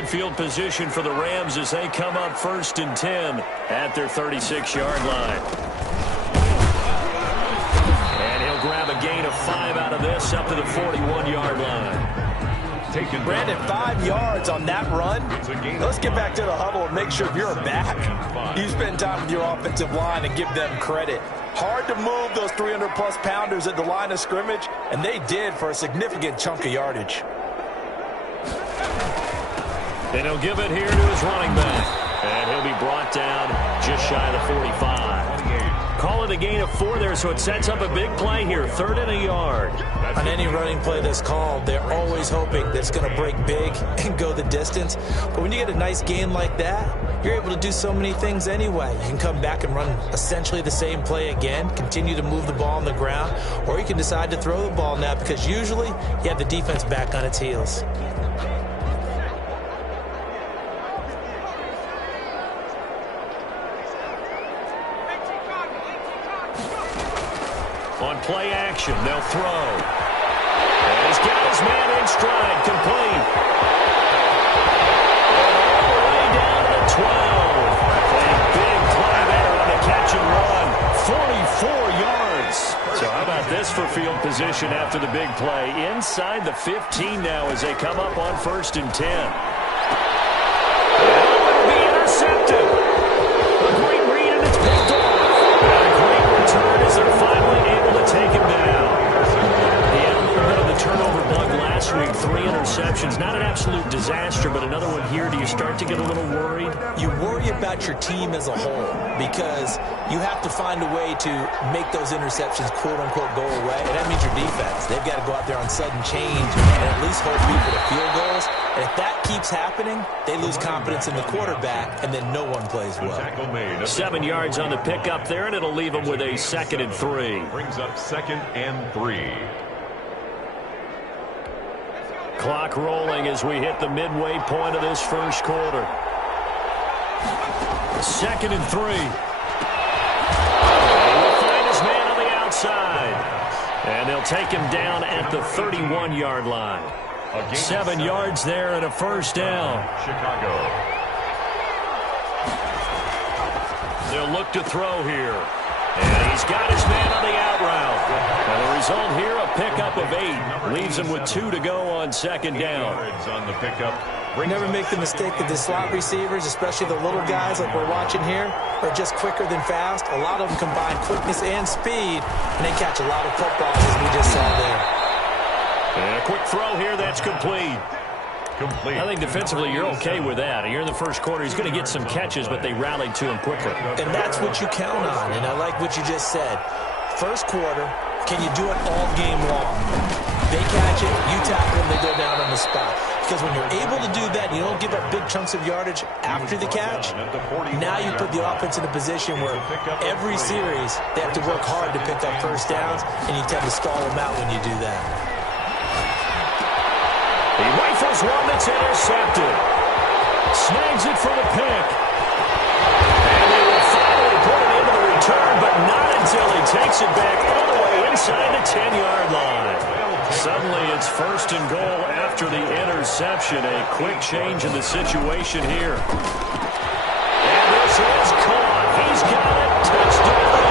Good field position for the Rams as they come up 1st and 10 at their 36-yard line. And he'll grab a gain of 5 out of this up to the 41-yard line. Brandon, 5 yards on that run. Let's get back to the huddle and make sure if you're back, you spend time with your offensive line and give them credit. Hard to move those 300-plus pounders at the line of scrimmage, and they did for a significant chunk of yardage. And he'll give it here to his running back. And he'll be brought down just shy of the 45. Call it a gain of 4 there, so it sets up a big play here. 3rd and a yard. On any running play that's called, they're always hoping that it's going to break big and go the distance. But when you get a nice gain like that, you're able to do so many things anyway. You can come back and run essentially the same play again, continue to move the ball on the ground, or you can decide to throw the ball now because usually you have the defense back on its heels. On play action, they'll throw. And he's got his man in stride, complete. All the way down to the 12. A big play there on the catch and run. 44 yards. So how about this for field position after the big play? Inside the 15 now as they come up on 1st and 10. It'll be intercepted. A great read and it's picked off. And a great return as they're finally able to take him down. He had a little bit of the turnover bug last week. 3 interceptions. Not an absolute disaster, but another one here. Do you start to get a little worried? You worry about your team as a whole because you have to find a way to make those interceptions quote-unquote go away, and that means your defense. They've got to go out there on sudden change and at least hold people to field goals. And if that keeps happening, they lose confidence in the quarterback, and then no one plays well. 7 yards on the pickup there, and it'll leave them with a 2nd and 3. Brings up 2nd and 3. Clock rolling as we hit the midway point of this first quarter. 2nd and 3. He will find his man on the outside. And they'll take him down at the 31-yard line. 7 yards there and a 1st down. Chicago. They'll look to throw here. And he's got his man on the out route. And the result here, a pickup of 8. Leaves him with 2 to go on 2nd down. On the pickup. Never make the mistake that the slot receivers, especially the little guys like we're watching here, are just quicker than fast. A lot of them combine quickness and speed, and they catch a lot of footballs as we just saw there. And a quick throw here, that's complete. I think defensively you're okay with that. Here in the first quarter, he's going to get some catches, but they rallied to him quickly. And that's what you count on, and I like what you just said. First quarter, can you do it all game long? They catch it, you tackle them, they go down on the spot. Because when you're able to do that, you don't give up big chunks of yardage after the catch, now you put the offense in a position where every series they have to work hard to pick up 1st downs, and you tend to stall them out when you do that. He rifles one that's intercepted. Snags it for the pick. And they will finally put it into the return, but not until he takes it back all the way inside the 10-yard line. Suddenly it's 1st and goal after the interception. A quick change in the situation here. And this is caught. He's got it. Touchdown.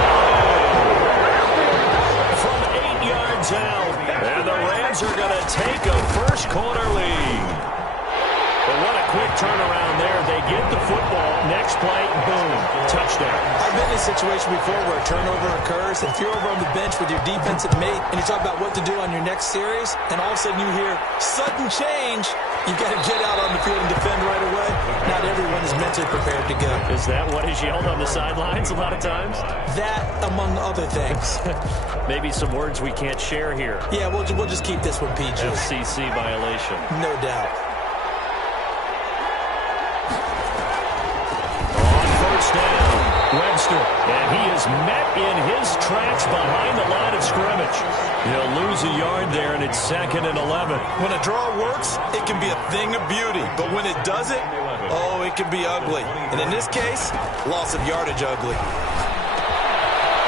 From 8 yards out. And the Rams are going to take a first quarter lead. But what a quick turnaround there. They get the football. Next play, boom, touchdown. I've been in a situation before where a turnover occurs. If you're over on the bench with your defensive mate and you talk about what to do on your next series, and all of a sudden you hear sudden change, you've got to get out on the field and defend right away. Not everyone is mentally prepared to go. Is that what is yelled on the sidelines a lot of times? That, among other things. Maybe some words we can't share here. Yeah, we'll just keep this one PG. FCC violation. No doubt. Down, Webster, and he is met in his tracks behind the line of scrimmage. He'll lose a yard there, and it's 2nd and 11. When a draw works, it can be a thing of beauty, but when it doesn't, oh, it can be ugly. And in this case, loss of yardage ugly.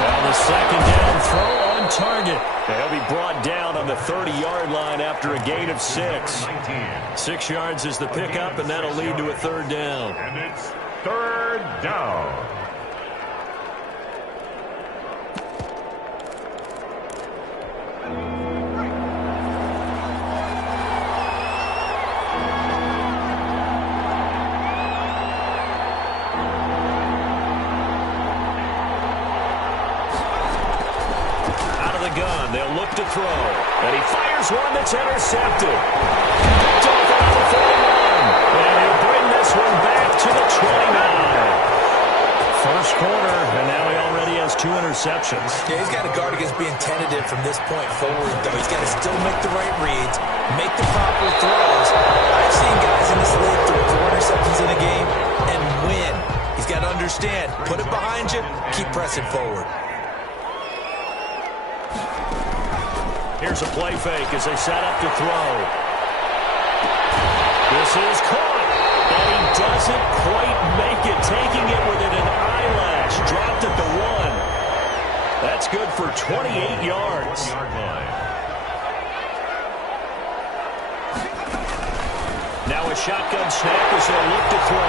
And the second down throw on target. They'll be brought down on the 30-yard line after a gain of 6. 6 yards is the pickup, and that'll lead to a third down. And it's third down. They'll look to throw. And he fires one that's intercepted. Picked off around the 41. And he'll bring this one back to the 29. First quarter, and now he already has 2 interceptions. Yeah, he's got to guard against being tentative from this point forward, though. He's got to still make the right reads, make the proper throws. I've seen guys in this league throw 4 interceptions in a game and win. He's got to understand, put it behind you, keep pressing forward. Here's a play fake as they set up to throw. This is caught, and he doesn't quite make it, taking it within an eyelash. Dropped at the 1. That's good for 28 yards. Now a shotgun snap as they look to throw.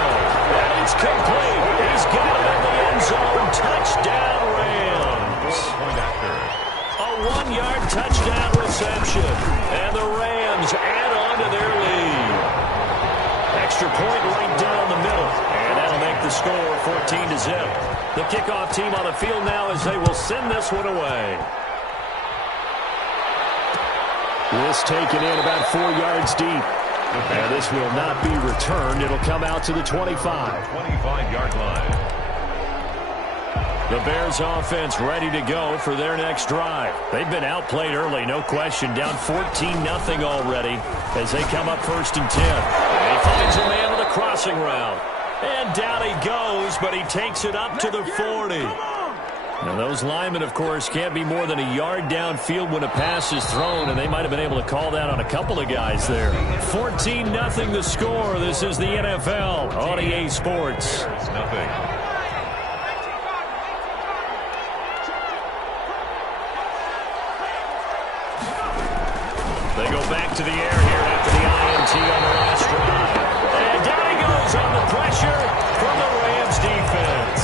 And it's complete. He's got it in the end zone. Touchdown, Rams. A 1-yard touchdown reception. And the Rams add on to their lead. Extra point right down the middle. And that'll make the score 14-0. The kickoff team on the field now as they will send this one away. This taken in about 4 yards deep. And this will not be returned. It'll come out to the 25. 25-yard line. The Bears offense ready to go for their next drive. They've been outplayed early, no question. Down 14-0 already as they come up 1st and 10. And he finds a man with a crossing route. And down he goes, but he takes it up to the 40. Now those linemen, of course, can't be more than a yard downfield when a pass is thrown, and they might have been able to call that on a couple of guys there. 14-0 the score. This is the NFL on EA Sports. It's nothing. They go back to the air here after the INT on the last drive. And down he goes on the pressure from the Rams defense.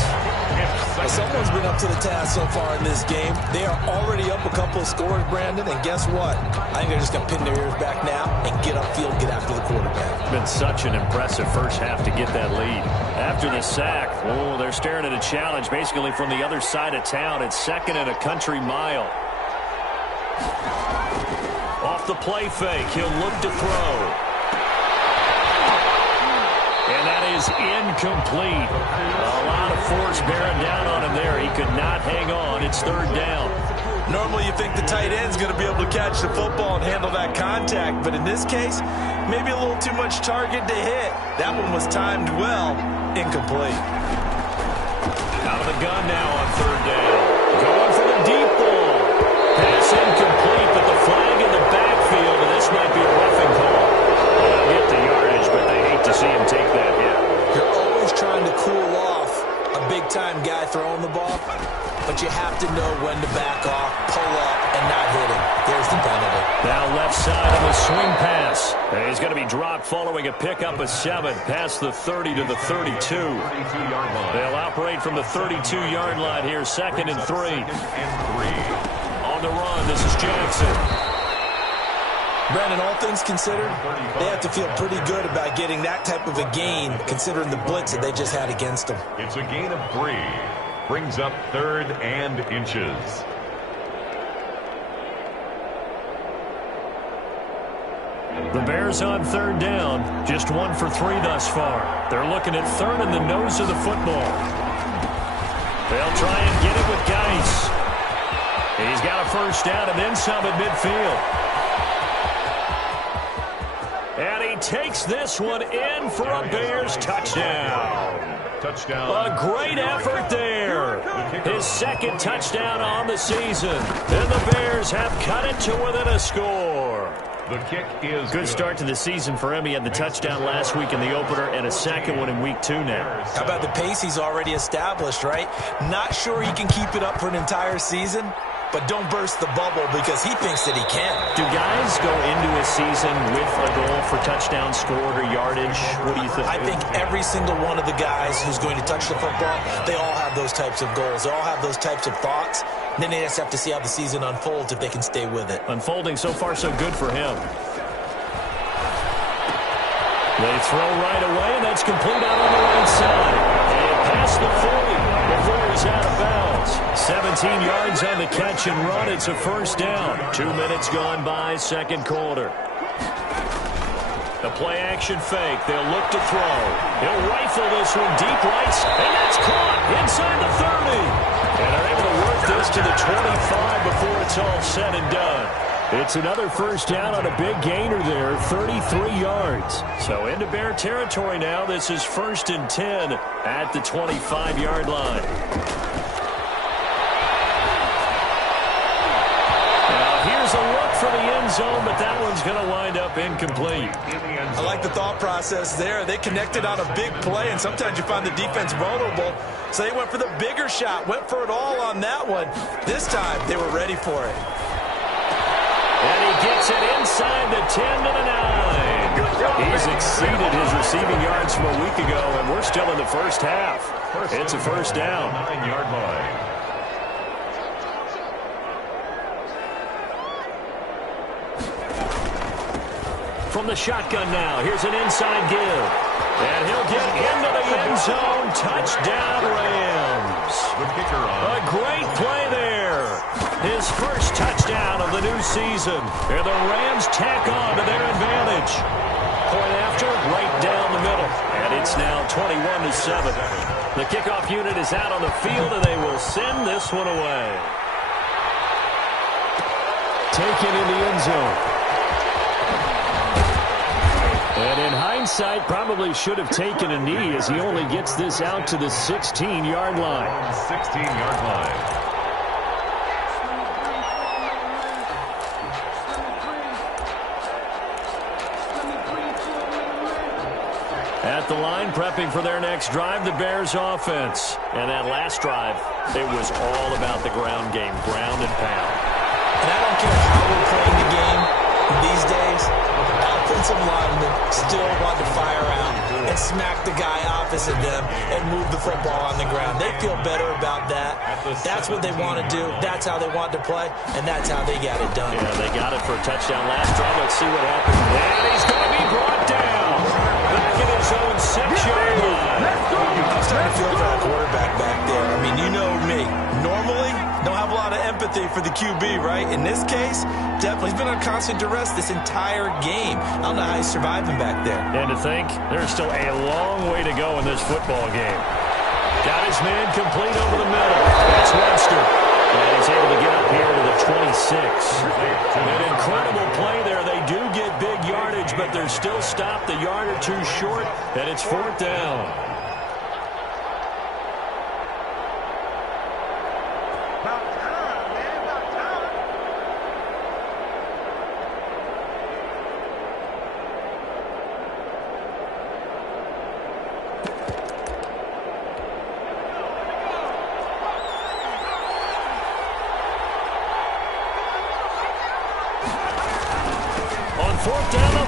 Someone's been up to the task so far in this game. They are already up a couple of scores, Brandon, and guess what? I think they're just going to pin their ears back now and get upfield, get after the quarterback. It's been such an impressive first half to get that lead. After the sack, they're staring at a challenge basically from the other side of town. It's 2nd and a country mile. Off the play fake, he'll look to throw. And that is incomplete. A lot of force bearing down on him there. He could not hang on. It's 3rd down. Normally you think the tight end's going to be able to catch the football and handle that contact, but in this case, maybe a little too much target to hit. That one was timed well. Incomplete. Out of the gun now on 3rd down. Going for the deep ball. Pass incomplete, but the flag in the backfield, and this might be a roughing call. They'll get the yardage, but they hate to see him take that hit. You're always trying to cool off a big-time guy throwing the ball, but you have to know when to back off, pull up, and not hit him. There's the penalty. Now left side on the swing pass. And he's going to be dropped following a pickup of 7 past the 30 to the 32. 32-yard line. They'll operate from the 32-yard line here, 2nd and 3. On the run, this is Jackson. Brandon, all things considered, they have to feel pretty good about getting that type of a gain, considering the blitz that they just had against them. It's a gain of 3. Brings up 3rd and inches. The Bears on 3rd down, just 1 for 3 thus far. They're looking at 3rd in the nose of the football. They'll try and get it with Geis. He's got a 1st down and then some at midfield. And he takes this one in for a Bears touchdown. Touchdown. A great effort there. His 2nd touchdown on the season. And the Bears have cut it to within a score. The kick is Good start to the season for him. He had the touchdown last week in the opener and a second one in week 2 now. How about the pace he's already established, right? Not sure he can keep it up for an entire season, but don't burst the bubble because he thinks that he can. Do guys go into a season with a goal for touchdown scored or yardage? What do you think? I think every single one of the guys who's going to touch the football, they all have those types of goals. They all have those types of thoughts. And then they just have to see how the season unfolds if they can stay with it. Unfolding so far so good for him. They throw right away, and that's complete out on the right side. And past the 40 before he's out of bounds. 17 yards on the catch and run. It's a first down. 2 minutes gone by, second quarter. The play-action fake. They'll look to throw. He'll rifle this one deep right, and that's caught inside the 30. And they're able to work this to the 25 before it's all said and done. It's another first down on a big gainer there, 33 yards. So into Bear territory now. This is 1st and 10 at the 25-yard line. Here's a look for the end zone, but that one's going to wind up incomplete. I like the thought process there. They connected on a big play, and sometimes you find the defense vulnerable. So they went for the bigger shot, went for it all on that one. This time, they were ready for it. And he gets it inside the 10 to the 9. He's exceeded his receiving yards from a week ago, and we're still in the first half. It's a first down. 9-yard line. From the shotgun now, here's an inside give. And he'll get into the end zone. Touchdown, Rams. The kicker on. A great play there. His first touchdown of the new season. And the Rams tack on to their advantage. Point after, right down the middle. And it's now 21-7. The kickoff unit is out on the field, and they will send this one away. Taken in the end zone. And in hindsight, probably should have taken a knee as he only gets this out to the 16-yard line. 16-yard line. At the line, prepping for their next drive, the Bears offense. And that last drive, it was all about the ground game, ground and pound. And I don't care how we're playing the game these days, offensive linemen still want to fire out and smack the guy opposite them and move the football on the ground. They feel better about that. That's what they want to do. That's how they want to play, and that's how they got it done. Yeah, they got it for a touchdown last drive. Let's see what happens. And he's going to be brought down. Back in his own 6-yard line. I'm starting to feel for that quarterback back there. I mean, you know me. Normally, don't have a lot of empathy for the QB, right? In this case, definitely. He's been on constant duress this entire game. I don't know how he's surviving back there. And to think, there's still a long way to go in this football game. Got his man complete over the middle. That's Webster. And he's able to get up here to the 26. An incredible play there. They do get big yardage, but they're still stopped a yard or two short, and it's 4th down.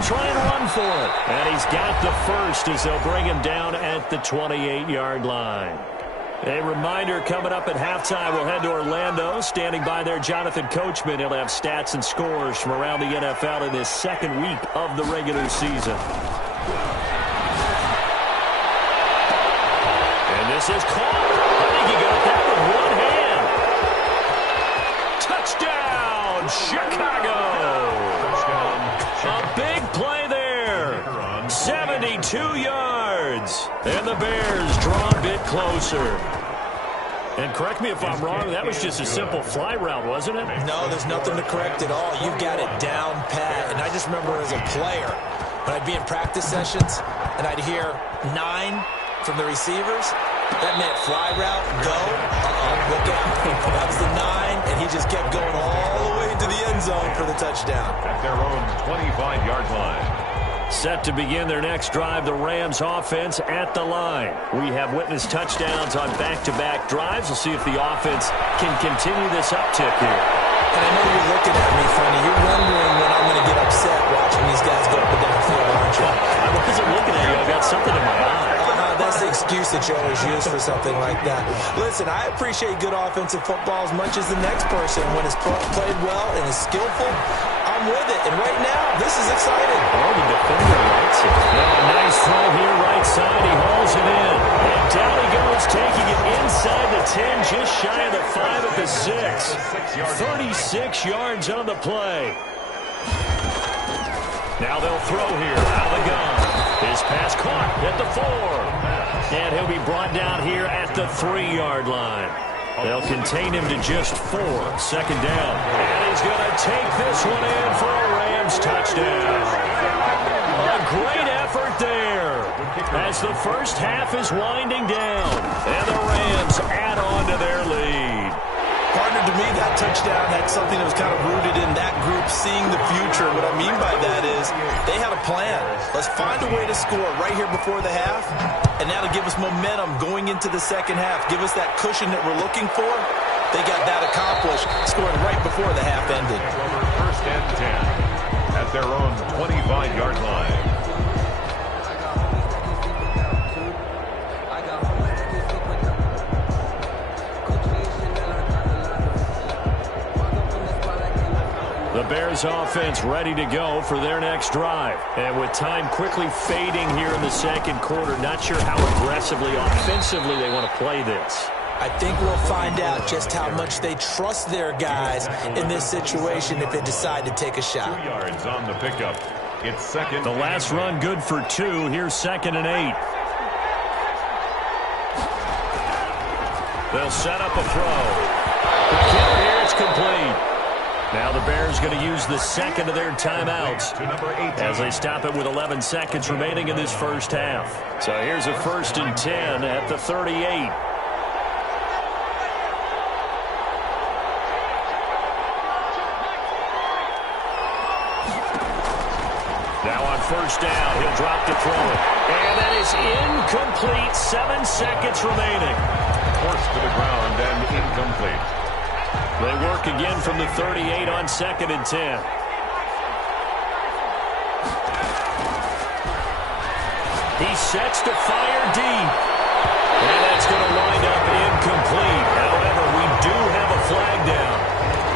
Try and run for it. And he's got the first as they'll bring him down at the 28-yard line. A reminder coming up at halftime, we'll head to Orlando. Standing by there, Jonathan Coachman. He'll have stats and scores from around the NFL in this second week of the regular season. And this is caught. I think he got that with one hand. Touchdown, Chicago. A big play there. 72 yards. And the Bears draw a bit closer. And correct me if I'm wrong, that was just a simple fly route, wasn't it? No, there's nothing to correct at all. You've got it down pat. And I just remember as a player, when I'd be in practice sessions and I'd hear 9 from the receivers, That meant fly route, go. Look out. That was the 9, and he just kept going all the way into the end zone for the touchdown. At their own 25-yard line. Set to begin their next drive, the Rams offense at the line. We have witnessed touchdowns on back-to-back drives. We'll see if the offense can continue this uptick here. And I know you're looking at me funny. You're wondering when I'm going to get upset watching these guys go up and down the field, aren't you? I wasn't looking at you. I got something in my eye. That's the excuse that you always use for something like that. Listen, I appreciate good offensive football as much as the next person. When it's played well and is skillful, I'm with it. And right now, this is exciting. Oh, the defender likes it. Now a nice throw here, right side. He hauls it in. And down he goes, taking it inside the 10, just shy of the 5 at the 6. 36 yards on the play. Now they'll throw here out of the gun. His pass caught at the 4. And he'll be brought down here at the 3-yard line. They'll contain him to just 4. Second down. And he's going to take this one in for a Rams touchdown. A great effort there as the first half is winding down. And the Rams add on to their lead. Partner, to me, that touchdown had something that was kind of rooted in that group seeing the future. What I mean by that is they had a plan. Let's find a way to score right here before the half, and that'll give us momentum going into the second half. Give us that cushion that we're looking for. They got that accomplished, scoring right before the half ended. First and 10 at their own 25-yard line. The Bears offense ready to go for their next drive. And with time quickly fading here in the second quarter, not sure how aggressively, offensively they want to play this. I think we'll find out just how much they trust their guys in this situation if they decide to take a shot. 2 yards on the pickup. It's second. The last run good for 2. Here's 2nd and 8. They'll set up a throw. The kill here, it's complete. Now the Bears going to use the second of their timeouts as they stop it with 11 seconds remaining in this first half. So here's a 1st and 10 at the 38. Now on 1st down, he'll drop to throw it. And that is incomplete. 7 seconds remaining. Forced to the ground and incomplete. They work again from the 38 on 2nd and 10. He sets to fire deep. And that's going to wind up incomplete. However, we do have a flag down.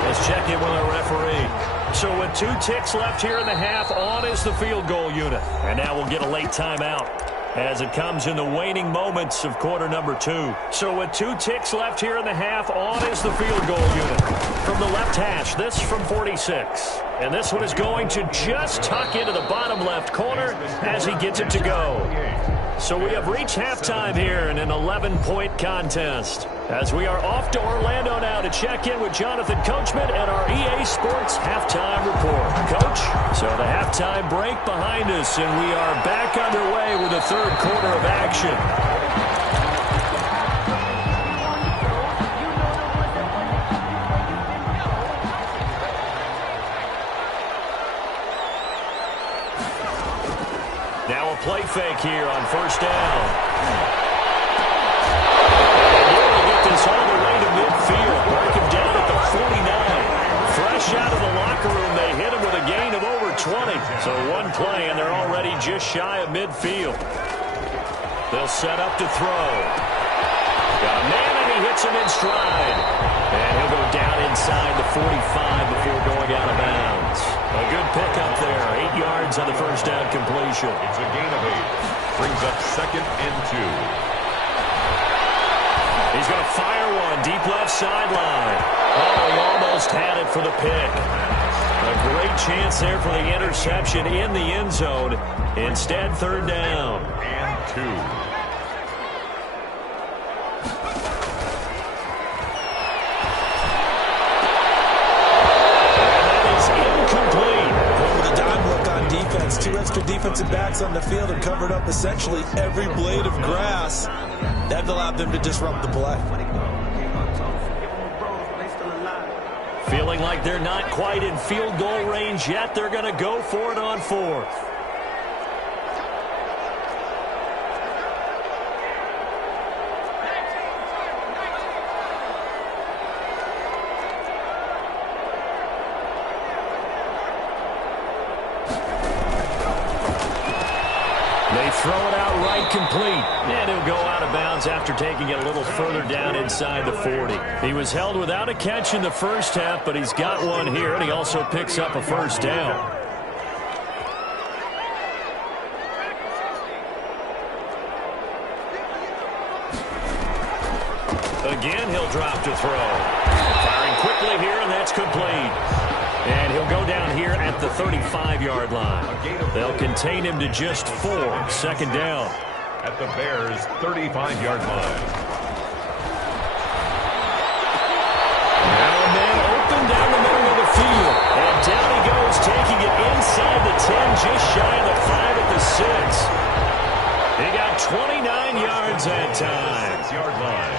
Let's check in with our referee. So with 2 ticks left here in the half, on is the field goal unit. And now we'll get a late timeout as it comes in the waning moments of quarter number 2. So with 2 ticks left here in the half, on is the field goal unit. From the left hash, this from 46. And this one is going to just tuck into the bottom left corner as he gets it to go. So we have reached halftime here in an 11-point contest, as we are off to Orlando now to check in with Jonathan Coachman and our EA Sports Halftime Report. Coach, so the halftime break behind us, and we are back underway with the third quarter of action. Now a play fake here on 1st down. This all the way to midfield. Break him down at the 49. Fresh out of the locker room, they hit him with a gain of over 20. So one play, and they're already just shy of midfield. They'll set up to throw. Got a man, and he hits him in stride. And he'll go down inside the 45 before going out of bounds. A good pickup there. 8 yards on the first down completion. It's a gain of 8. Brings up 2nd and 2. He's going to fire one deep left sideline. Oh, he almost had it for the pick. A great chance there for the interception in the end zone. Instead, 3rd down. And 2. Defense, 2 extra defensive backs on the field and covered up essentially every blade of grass. That have allowed them to disrupt the play. Feeling like they're not quite in field goal range yet. They're going to go for it on fourth. They throw it out right complete. And he'll go out of bounds after taking it a little further down inside the 40. He was held without a catch in the first half, but he's got one here, and he also picks up a first down. Again, he'll drop to throw. Firing quickly here, and that's complete. And he'll go down here at the 35-yard line. They'll contain him to just 4. Second down. At the Bears' 35-yard line. Now a man open down the middle of the field. And down he goes, taking it inside the 10, just shy of the 5 at the 6. He got 29 yards that time. 6-yard line.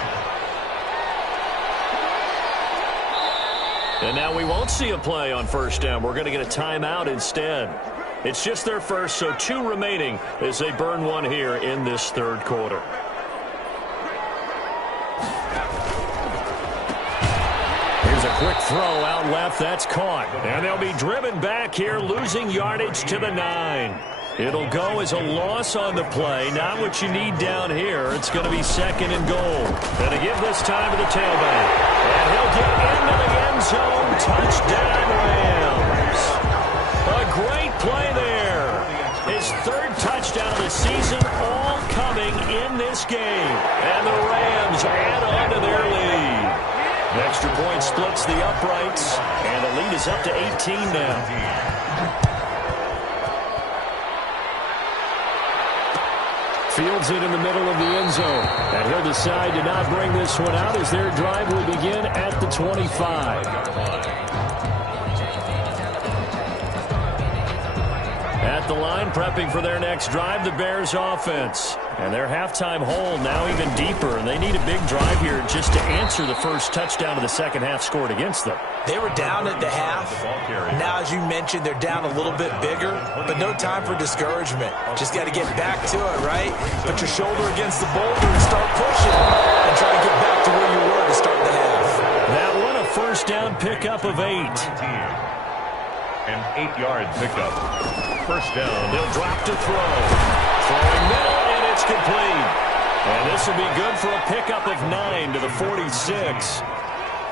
And now we won't see a play on first down. We're going to get a timeout instead. It's just their first, so 2 remaining as they burn one here in this third quarter. Here's a quick throw out left. That's caught. And they'll be driven back here, losing yardage to the 9. It'll go as a loss on the play. Not what you need down here. It's going to be second and goal. And to give this time to the tailback. And he'll get into the end zone. Touchdown, Rams. A great play there. His third touchdown of the season, all coming in this game. And the Rams add on to their lead. The extra point splits the uprights. And the lead is up to 18 now. Fields it in the middle of the end zone. And he'll decide to not bring this one out as their drive will begin at the 25. At the line, prepping for their next drive, the Bears offense. And their halftime hole now even deeper, and they need a big drive here just to answer the first touchdown of the second half scored against them. They were down at the half. Now, as you mentioned, they're down a little bit bigger, but no time for discouragement. Just got to get back to it, right? Put your shoulder against the boulder and start pushing and try to get back to where you were to start the half. That one, a first down pickup of 8. An 8-yard pickup. First down. They'll drop to throw. Throwing middle, and it's complete. And this will be good for a pickup of 9 to the 46.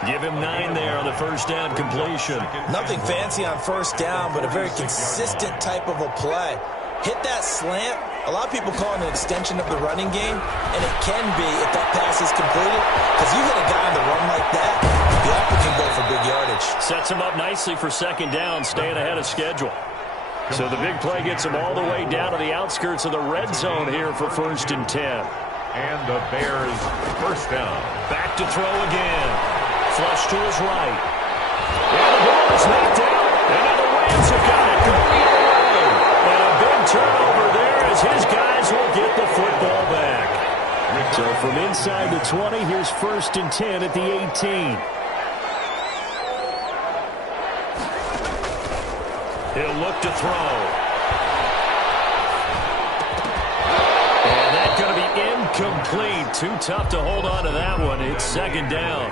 Give him 9 there on the first down completion. Nothing fancy on first down, but a very consistent type of a play. Hit that slant. A lot of people call it an extension of the running game, and it can be if that pass is completed, because you hit a guy on the run like that, the offer can go for big yardage. Sets him up nicely for second down, staying ahead of schedule. So the big play gets him all the way down to the outskirts of the red zone here for first and 10. And the Bears first down. Back to throw again. Flush to his right. And the ball is knocked out. And now the Rams have got it going away. And a big turnover there as his guys will get the football back. So from inside the 20, here's first and 10 at the 18. He'll look to throw. And that's going to be incomplete. Too tough to hold on to that one. It's second down.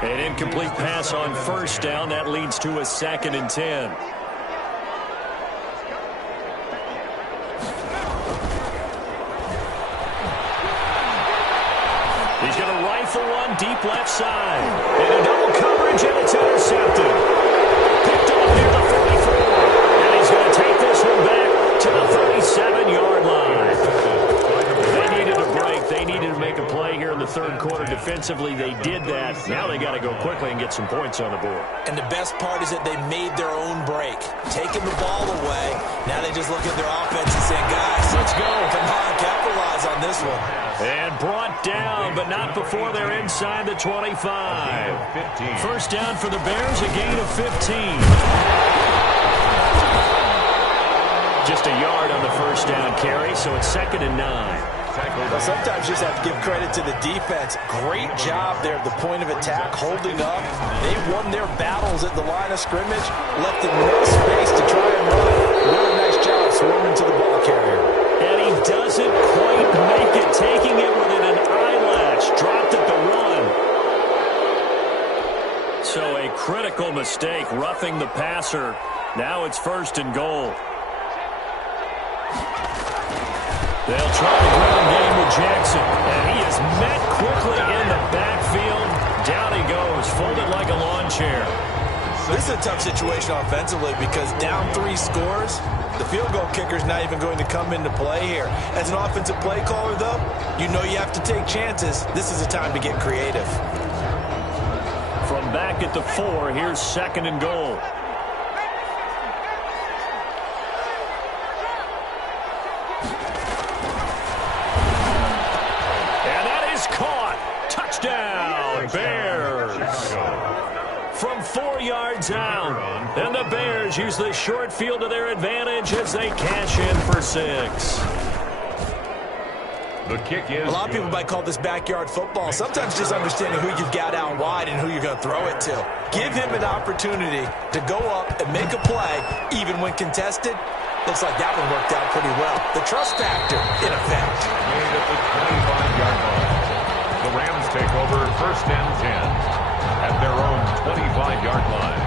An incomplete pass on first down. That leads to a second and 10. He's going to rifle one deep left side. In a double coverage, and it's intercepted. Picked off near the 44. And he's going to take this one back to the 37-yard line. They needed a break. They needed to make a play here in the third quarter. Defensively, they did that. Now they got to go quickly and get some points on the board. And the best part is that they made their own break. Taking the ball away. Now they just look at their offense and saying, guys, let's go. Come on, capitalize on this one. And brought down, but not before they're inside the 25. First down for the Bears, a gain of 15. Just a yard on the first down carry, so it's second and 9. Well, sometimes you just have to give credit to the defense. Great job there at the point of attack, holding up. They won their battles at the line of scrimmage, left in no space to try and run. Really nice job swarming to the ball carrier. And he doesn't quite make it, taking it within an eyelash. Dropped at the one. So a critical mistake, roughing the passer. Now it's 1st and goal. They'll try the ground game with Jackson. And he is met quickly in the backfield. Down he goes, folded like a lawn chair. This is a tough situation offensively because down 3 scores, the field goal kicker's not even going to come into play here. As an offensive play caller, though, you know you have to take chances. This is a time to get creative. From back at the 4, here's 2nd and goal. Touchdown, Bears. From 4 yards out. And the Bears use the short field to their advantage as they cash in for 6. The kick is a lot of people might call this backyard football. Sometimes just understanding who you've got out wide and who you're going to throw it to. Give him an opportunity to go up and make a play, even when contested. Looks like that one worked out pretty well. The trust factor, in effect. Made at the 25-yard line. The Rams take over 1st and 10 at their own 25-yard line.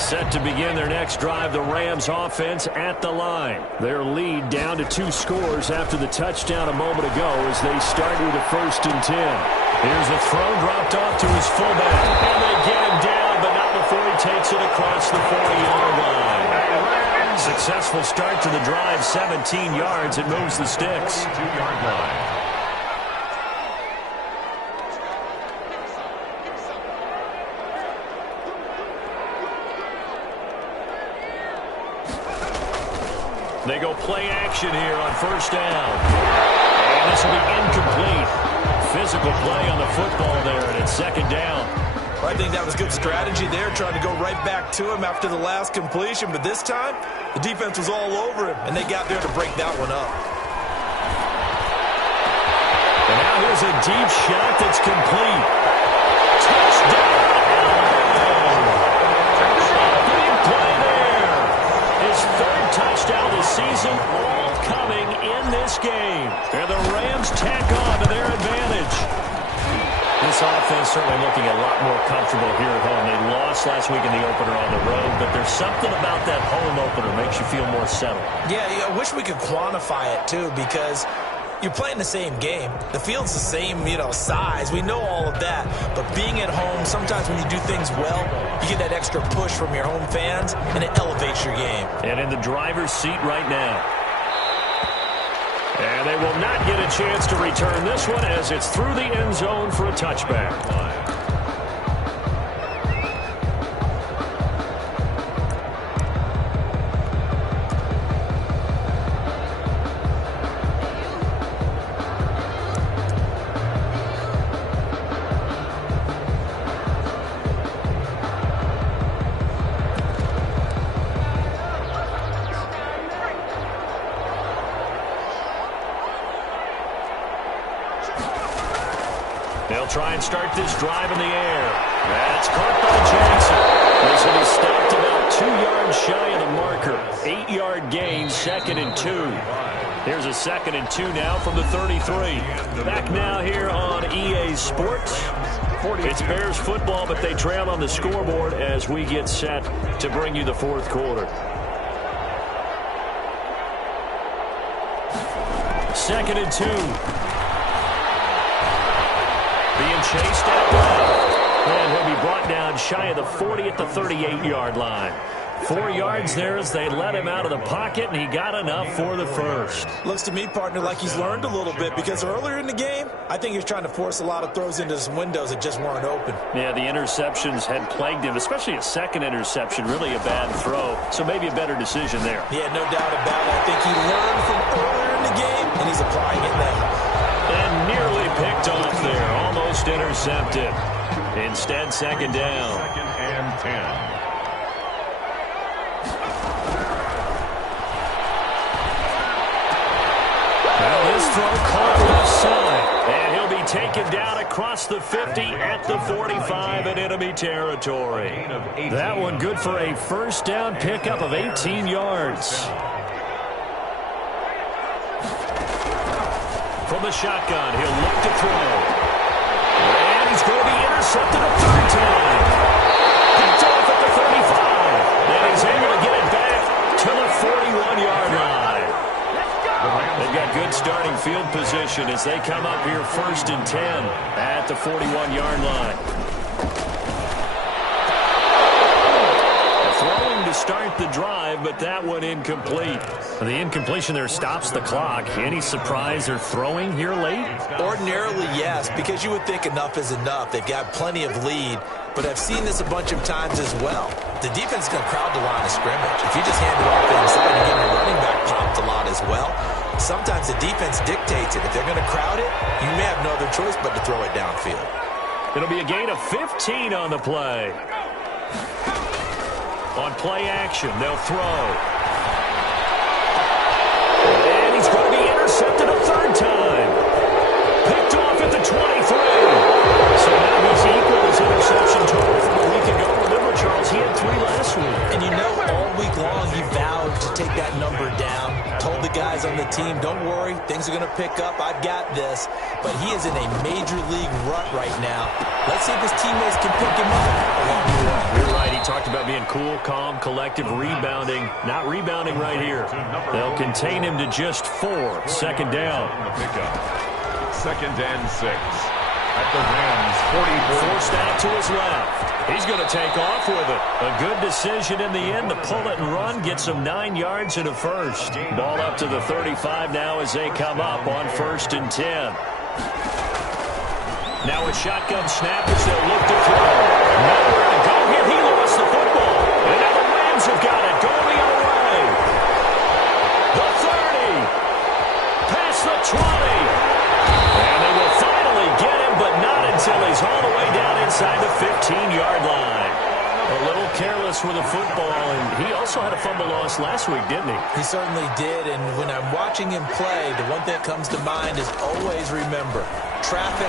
Set to begin their next drive, the Rams offense at the line. Their lead down to 2 scores after the touchdown a moment ago as they start with a 1st and 10. Here's a throw dropped off to his fullback. And they get him down, but not before he takes it across the 40-yard line. Successful start to the drive, 17 yards. It moves the sticks. 2-yard line. They go play action here on 1st down. And this will be incomplete. Physical play on the football there, and it's 2nd down. I think that was good strategy there, trying to go right back to him after the last completion. But this time, the defense was all over him, and they got there to break that one up. And now here's a deep shot that's complete. Touchdown! Big play there. His 3rd touchdown this season, all coming in this game. And the Rams tack on to their advantage. This offense certainly looking a lot more comfortable here at home. They lost last week in the opener on the road, but there's something about that home opener makes you feel more settled. Yeah, I wish we could quantify it, too, because you're playing the same game. The field's the same, size. We know all of that. But being at home, sometimes when you do things well, you get that extra push from your home fans, and it elevates your game. And in the driver's seat right now. And they will not get a chance to return this one as it's through the end zone for a touchback. They'll try and start this drive in the air. That's caught by Jackson. This will be stopped about 2 yards shy of the marker. 8-yard gain, 2nd and 2. Here's a 2nd and 2 now from the 33. Back now here on EA Sports. It's Bears football, but they trail on the scoreboard as we get set to bring you the 4th quarter. 2nd and 2. Being chased out left. And he'll be brought down shy of the 40 at the 38-yard line. 4 yards there as they let him out of the pocket, and he got enough for the 1st. Looks to me, partner, like he's learned a little bit because earlier in the game, I think he was trying to force a lot of throws into some windows that just weren't open. Yeah, the interceptions had plagued him, especially a 2nd interception, really a bad throw. So maybe a better decision there. Yeah, no doubt about it. I think he learned from earlier in the game, and he's applying it now. And nearly picked off there, almost intercepted. Instead, 2nd down. 2nd and 10. his throw caught left side. And he'll be taken down across the 50 at the 45 in enemy territory. That one good for a first down pickup of 18 yards. From the shotgun, he'll look to throw. And he's going to be intercepted a third time. Picked off at the 35. And he's able to get it back to the 41-yard line. They've got good starting field position as they come up here 1st and 10 at the 41-yard line. Throwing to start the drive, but that one incomplete. The incompletion there stops the clock. Any surprise they're throwing here late? Ordinarily, yes, because you would think enough is enough. They've got plenty of lead, but I've seen this a bunch of times as well. The defense is going to crowd the line of scrimmage. If you just hand it off inside and get a running back popped a lot as well, sometimes the defense dictates it. If they're going to crowd it, you may have no other choice but to throw it downfield. It'll be a gain of 15 on the play. On play action, they'll throw. And he's going to be intercepted a third time. Picked off at the 23. So now he's equal his interception total from a week ago. Remember, Charles, he had 3 last week. And you know, all week long he vowed to take that number down. Told the guys on the team, don't worry, things are going to pick up. I've got this. But he is in a major league rut right now. Let's see if his teammates can pick him up along the way. You're right. He talked about being cool, calm, collective, rebounding. Not rebounding right here. They'll contain him to just 4. 2nd down. 2nd and 6 at the Rams 44. Forced out to his left. He's going to take off with it. A good decision in the end to pull it and run. Gets him 9 yards and a first. Ball up to the 35 now as they come up on 1st and 10. Now a shotgun snap as they'll look to throw. Nowhere to go here. He lost the football. And now the Rams have got it. Going the other way. The 30. Past the 20. And they will finally get him, but not until he's all the way down inside the 15-yard line. A little careless with the football, and he also had a fumble loss last week, didn't he? He certainly did, and when I'm watching him play, the one thing that comes to mind is always remember, traffic,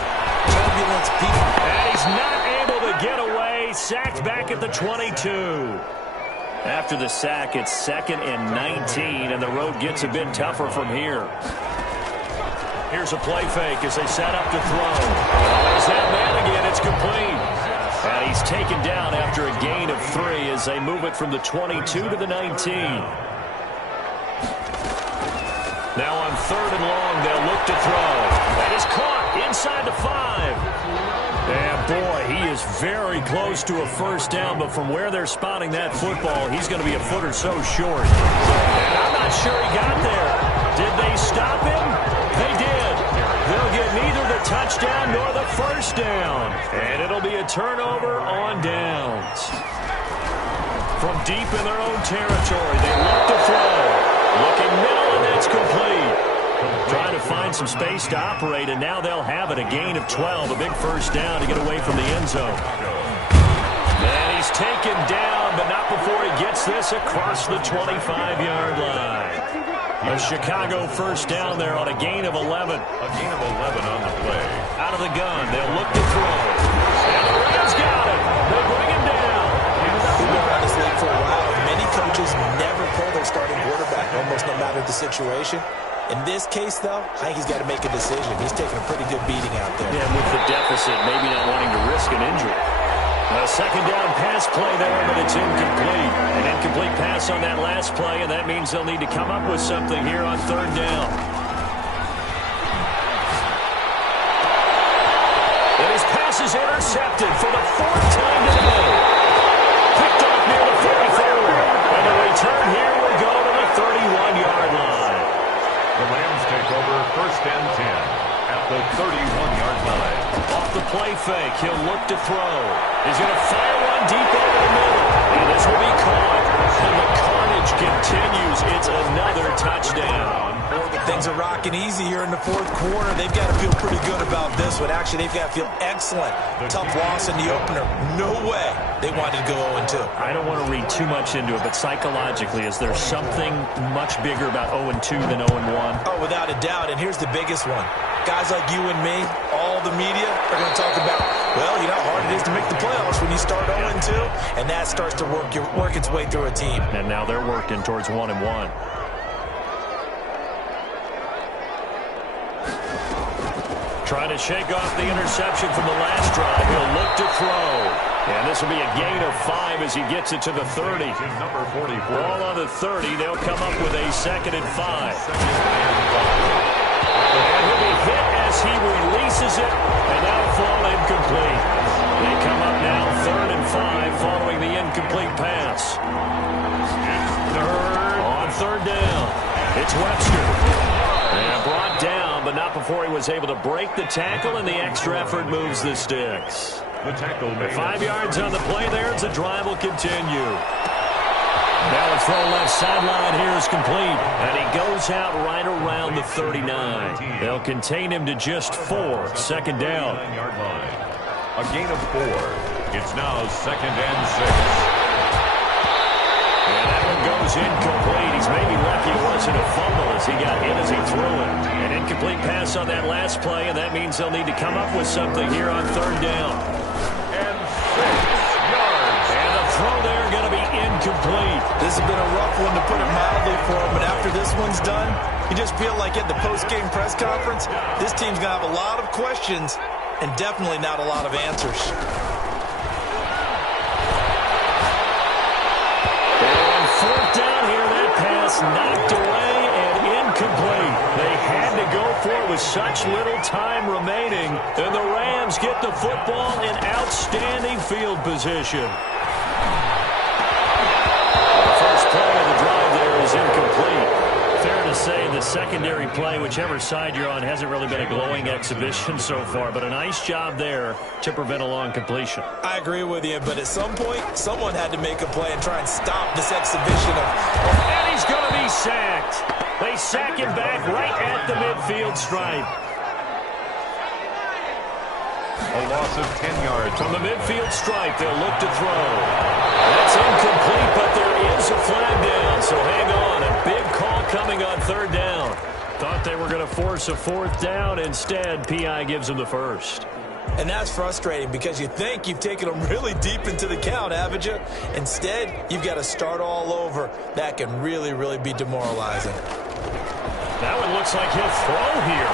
turbulence, people. And he's not able to get away. Sacked back at the 22. After the sack, it's 2nd and 19, and the road gets a bit tougher from here. Here's a play fake as they set up to throw. There's that man again. It's complete. And he's taken down after a gain of 3 as they move it from the 22 to the 19. Now on 3rd and long, they'll look to throw. That is caught inside the 5. And boy, he is very close to a first down, but from where they're spotting that football, he's going to be a foot or so short. And I'm not sure he got there. Did they stop him? They did. They'll get neither the touchdown nor the first down. And it'll be a turnover on downs. From deep in their own territory, they look to throw. Looking middle, and that's complete. Trying to find some space to operate, and now they'll have it. A gain of 12, a big first down to get away from the end zone. And he's taken down, but not before he gets this across the 25-yard line. A Chicago first down there on a gain of 11. A gain of 11 on the play. Out of the gun, they'll look to throw. And the Rams got it. They bring him down. We've been around this league for a while. Many coaches never pull their starting quarterback, almost no matter the situation. In this case, though, I think he's got to make a decision. He's taking a pretty good beating out there. Yeah, with the deficit, maybe not wanting to risk an injury. A 2nd down pass play there, but it's incomplete. An incomplete pass on that last play, and that means they'll need to come up with something here on 3rd down. And his pass is intercepted for the 4th time today. Picked off near the 44. And the return here will go to the 31-yard line. The Rams take over 1st and 10 at the 31-yard line. Off the play fake, he'll look to throw. He's going to fire one deep over the middle. And this will be caught. And the carnage continues. It's another touchdown. Things are rocking looking easy here in the fourth quarter. They've got to feel pretty good about this one. Actually, they've got to feel excellent. Tough loss in the opener. No way they wanted to go 0-2. I don't want to read too much into it, but psychologically, is there something much bigger about 0-2 than 0-1? Oh, without a doubt, and here's the biggest one. Guys like you and me, all the media, are going to talk about, well, you know how hard it is to make the playoffs when you start 0-2, and that starts to work its way through a team. And now they're working towards 1-1. Trying to shake off the interception from the last drive. He'll look to throw. And this will be a gain of 5 as he gets it to the 30. Number 44. Ball on the 30. They'll come up with a 2nd and 5. And he'll be hit as he releases it. And that'll fall incomplete. They come up now 3rd and 5 following the incomplete pass. On 3rd down. It's Webster. And brought down, but not before he was able to break the tackle, and the extra effort moves the sticks. The tackle made 5 yards on the play there as the drive will continue. Now a throw left sideline here is complete, and he goes out right around the 39. They'll contain him to just 4. 2nd down. 9-yard line. A gain of 4. It's now 2nd and 6. And that one goes incomplete. He's maybe lucky it wasn't a fumble as he got hit as he threw it. An incomplete pass on that last play, and that means they'll need to come up with something here on 3rd down. And 6 yards. And the throw there going to be incomplete. This has been a rough one to put it mildly for him, but after this one's done, you just feel like at the post-game press conference, this team's going to have a lot of questions and definitely not a lot of answers. And 4th down here, that pass knocked away and incomplete. They had to go for it with such little time remaining, and the Rams get the football in outstanding field position. The first play of the drive there is incomplete. Fair to say the secondary play, whichever side you're on, hasn't really been a glowing exhibition so far, but a nice job there to prevent a long completion. I agree with you, but at some point, someone had to make a play and try and stop this exhibition of... And he's going to be sacked. They sack him back right at the midfield stripe. A loss of 10 yards. From the midfield stripe, they'll look to throw. That's incomplete, but there is a flag down, so hang on. A big call coming on 3rd down. Thought they were going to force a 4th down. Instead, P.I. gives them the 1st. And that's frustrating because you think you've taken them really deep into the count, haven't you? Instead, you've got to start all over. That can really, really be demoralizing. That one looks like he'll throw here.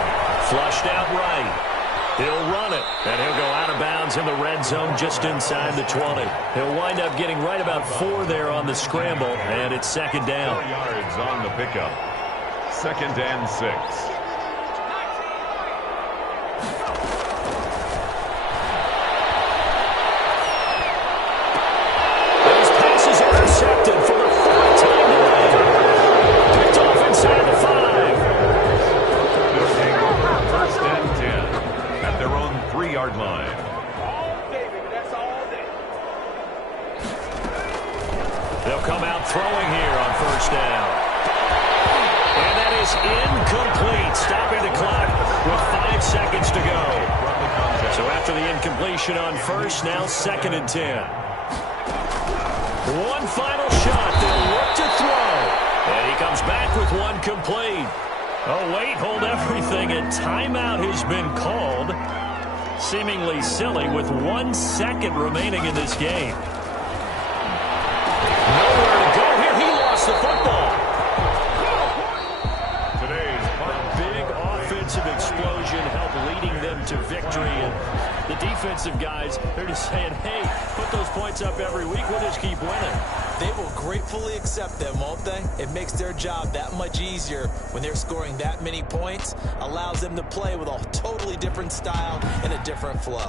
Flushed out right. He'll run it, and he'll go out of bounds in the red zone just inside the 20. He'll wind up getting right about 4 there on the scramble, and it's 2nd down. 4 yards on the pickup. 2nd and 6. Those passes are intercepted for the 4th time today. Picked off inside the 5. They'll take over 1st and 10 at their own 3-yard line. They'll come out throwing here on 1st down. And that is incomplete, stopping the clock with 5 seconds to go. So after the incompletion on 1st, now 2nd and 10. One final shot. They'll look to throw. And he comes back with one complete. Oh, wait, hold everything. A timeout has been called. Seemingly silly with 1 second remaining in this game. Nowhere to go here. He lost the football. Today's Big offensive explosion helped leading them to victory. And the defensive guys, they're just saying, hey, put those points up every week. We'll just keep winning. They will gratefully accept them, won't they? It makes their job that much easier when they're scoring that many points. Allows them to play with a totally different style and a different flow.